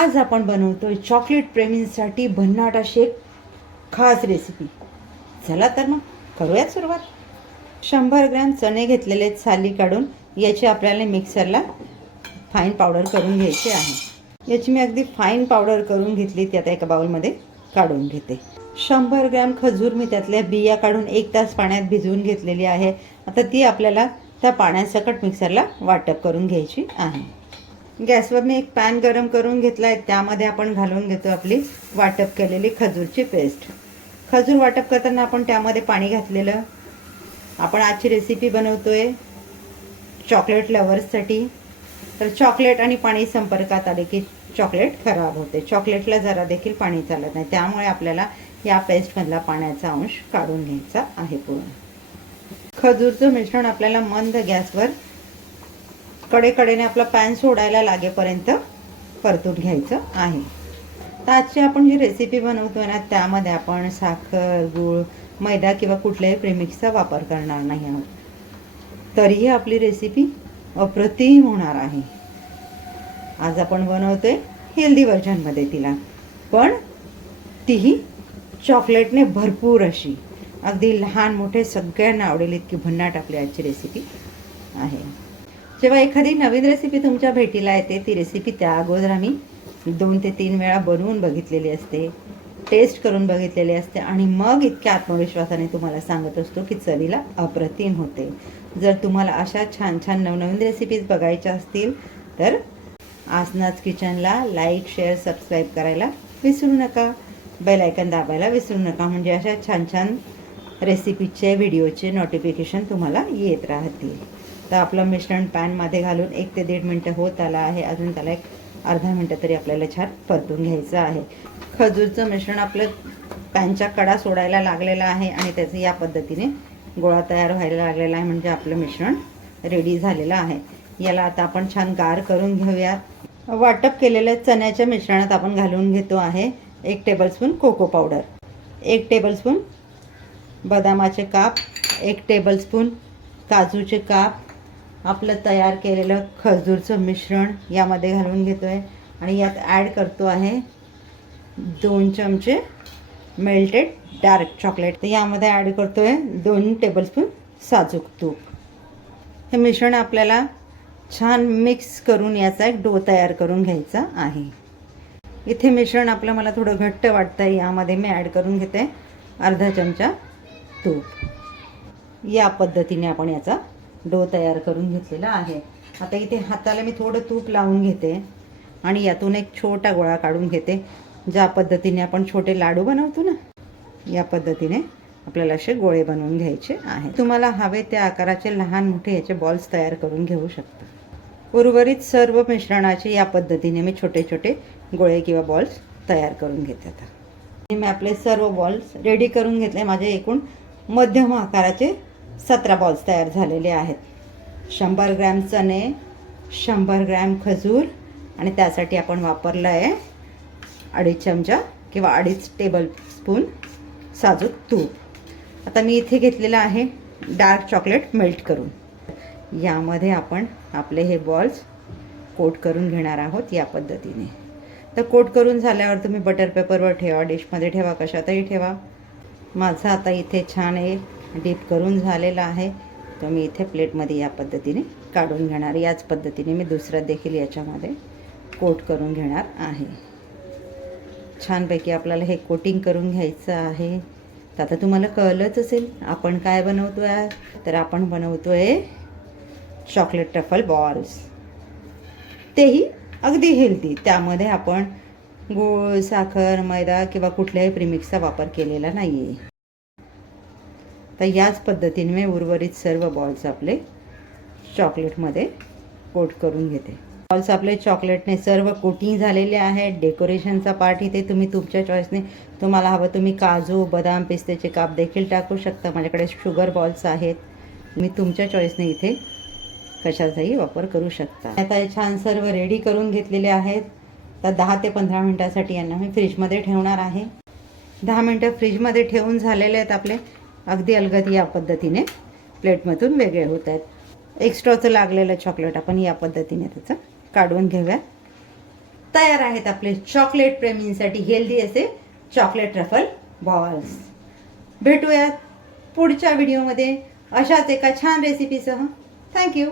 आज आपण बनवतोय चॉकलेट प्रेमींसाठी भन्नाट अशी एक खास रेसिपी। चला तर मग करूयात सुरुवात। 100 ग्रॅम चणे घेतलेले आहेत साली काढून, याची आपल्याला मिक्सरला फाईन पावडर करून घ्यायची आहे। याची मी अगदी फाईन पावडर करून घेतली, ती आता एका बाउलमध्ये काढून घेते। 100 ग्रॅम खजूर मी त्यातल्या बिया काढून 1 तास पाण्यात भिजवून घेतलेली आहे। आता ती आपल्याला त्या पाण्यासकट मिक्सरला वाटप करून घ्यायची आहे। गॅसवर मी एक पॅन गरम करून घेतला आहे, त्यामध्ये आपण घालून घेतो आपली वाटप केलेली खजूरची पेस्ट। खजूर वाटप करताना आपण त्यामध्ये पाणी घातलेलं। आपण आजची रेसिपी बनवतोय चॉकलेट लवर्ससाठी। तर चॉकलेट आणि पाणी संपर्कात आले की चॉकलेट खराब होते, चॉकलेटला जरा देखील पाणी चालत नाही, त्यामुळे आपल्याला या पेस्टमधला पाण्याचा अंश काढून घ्यायचा आहे पूर्ण। खजूरचं मिश्रण आपल्याला मंद गॅसवर कडेकडेने आपला पॅन सोडायला लागेपर्यंत परतून घ्यायचं आहे। तर आजची आपण जी रेसिपी बनवतोय ना, त्यामध्ये आपण साखर, गूळ, मैदा किंवा कुठल्याही प्रीमिक्सचा वापर करणार नाही आहोत, तरीही आपली रेसिपी अप्रतिम होणार आहे। आज आपण बनवतोय हेल्दी व्हर्जनमध्ये तिला, पण तीही चॉकलेटने भरपूर अशी, अगदी लहान मोठे सगळ्यांना आवडेल इतकी भन्नाट आपली आजची रेसिपी आहे। जेव्हा एखादी नवीन रेसिपी तुमच्या भेटीला येते, ती रेसिपी त्या अगोदर आम्ही 2 ते 3 वेळा बनवून बघितलेली असते, टेस्ट करून बघितलेली असते आणि मग इतक्या आत्मविश्वासाने तुम्हाला सांगत असतो की चवीला अप्रतिम होते। जर तुम्हाला अशा छान छान नवनवीन रेसिपीज बघायच्या असतील तर आसनाच किचनला लाईक, शेअर, सबस्क्राईब करायला विसरू नका, बेल आयकन दाबायला विसरू नका, म्हणजे अशा छान छान रेसिपीचे व्हिडिओचे नोटिफिकेशन तुम्हाला येत राहतील। तर आपलं मिश्रण पॅनमध्ये घालून 1 ते 1.5 मिनटं होत आलं आहे। अजून त्याला एक अर्धा मिनटं तरी आपल्याला छान परतून घ्यायचं आहे। खजूरचं मिश्रण आपलं पॅनच्या कडा सोडायला लागलेलं आहे आणि त्याचं या पद्धतीने गोळा तयार व्हायला लागलेला आहे, म्हणजे आपलं मिश्रण रेडी झालेलं आहे। याला आता आपण छान गार करून घेऊयात। वाटप केलेल्या चण्याच्या मिश्रणात आपण घालून घेतो आहे 1 टेबलस्पून कोको पावडर, 1 टेबलस्पून बदामाचे काप, 1 टेबलस्पून काजूचे काप, आपलं तयार केलेलं खजूरचं मिश्रण यामध्ये घालून घेतोय आणि यात ॲड करतो आहे 2 चमचे मेल्टेड डार्क चॉकलेट। तर यामध्ये ॲड करतोय 2 टेबलस्पून साजूक तूप। हे मिश्रण आपल्याला छान मिक्स करून याचा एक डो तयार करून घ्यायचा आहे। इथे मिश्रण आपलं मला थोडं घट्ट वाटतंय, यामध्ये मी ॲड करून घेते अर्धा चमचा तूप। या पद्धतीने आपण याचा डो तयार करून घेतलेला आहे। आता इथे हाताला मी थोडं तूप लावून घेते आणि यातून एक छोटा गोळा काढून घेते। ज्या पद्धतीने आपण छोटे लाडू बनवतो ना, या पद्धतीने आपल्याला असे गोळे बनवून घ्यायचे आहे। तुम्हाला हवे त्या आकाराचे लहान मोठे याचे बॉल्स तयार करून घेऊ शकता। उर्वरित सर्व मिश्रणाचे या पद्धतीने मी छोटे छोटे गोळे किंवा बॉल्स तयार करून घेते। आता मी आपले सर्व बॉल्स रेडी करून घेतले। माझे एकूण मध्यम आकाराचे 17 बॉल्स तयार झालेले आहेत। 100 ग्रॅम चणे, 100 ग्रॅम खजूर आणि त्यासाठी आपण वापरलं आहे 2.5 चमचा किंवा 2.5 टेबलस्पून साजूक तूप। आता मी इथे घेतलेलं आहे डार्क चॉकलेट मेल्ट करून। यामध्ये आपण आपले हे बॉल्स कोट करून घेणार आहोत या पद्धतीने। तर कोट करून झाल्यावर तुम्ही बटर पेपरवर ठेवा, डिशमध्ये ठेवा, कशातही ठेवा। माझं आता इथे छान आहे डीप करून झालेला आहे, तो मी इथे प्लेटमध्ये या पद्धतीने काढून घेणार। याच पद्धतीने मी दुसरा देखील याच्यामध्ये कोट करून घेणार आहे। छानपैकी आपल्याला हे कोटिंग करून घ्यायचं आहे। तर आता तुम्हाला कळलंच असेल आपण काय बनवतोय, तर आपण बनवतोय चॉकलेट ट्रफल बॉल्स, तेही अगदी हेल्दी। त्यामध्ये आपण गूळ, साखर, मैदा किंवा कुठल्याही प्रीमिक्सचा वापर केलेला नाही आहे। तर याच पद्धतीने मी उर्वरित सर्व बॉल्स आपले चॉकलेटमध्ये कोट करून घेते। बॉल्स आपले चॉकलेटने सर्व कोटिंग झालेले आहेत। डेकोरेशनचा पार्ट इथे तुम्ही तुमच्या चॉईसने, तुम्हाला हवं तुम्ही काजू, बदाम, पिस्त्याचे काप देखील टाकू शकता। माझ्याकडे शुगर बॉल्स आहेत, मी तुमच्या चॉईसने इथे कशाचाही वापर करू शकता। आता हे छान सर्व रेडी करून घेतलेले आहेत। तर 10 ते 15 मिनिटांसाठी यांना मी फ्रीजमध्ये ठेवणार आहे। 10 मिनिटं फ्रीजमध्ये ठेवून झालेले आहेत आपले, अगदी अलगद या पद्धतीने प्लेटमधून वेगळे होत आहेत। एक्स्ट्राचं लागलेलं चॉकलेट आपण या पद्धतीने त्याचं काढून घेऊया। तयार आहेत आपले चॉकलेट प्रेमींसाठी हेल्दी असे चॉकलेट ट्रफल बॉल्स. भेटूयात पुढच्या व्हिडिओमध्ये अशाच एका छान रेसिपीसह. थँक्यू.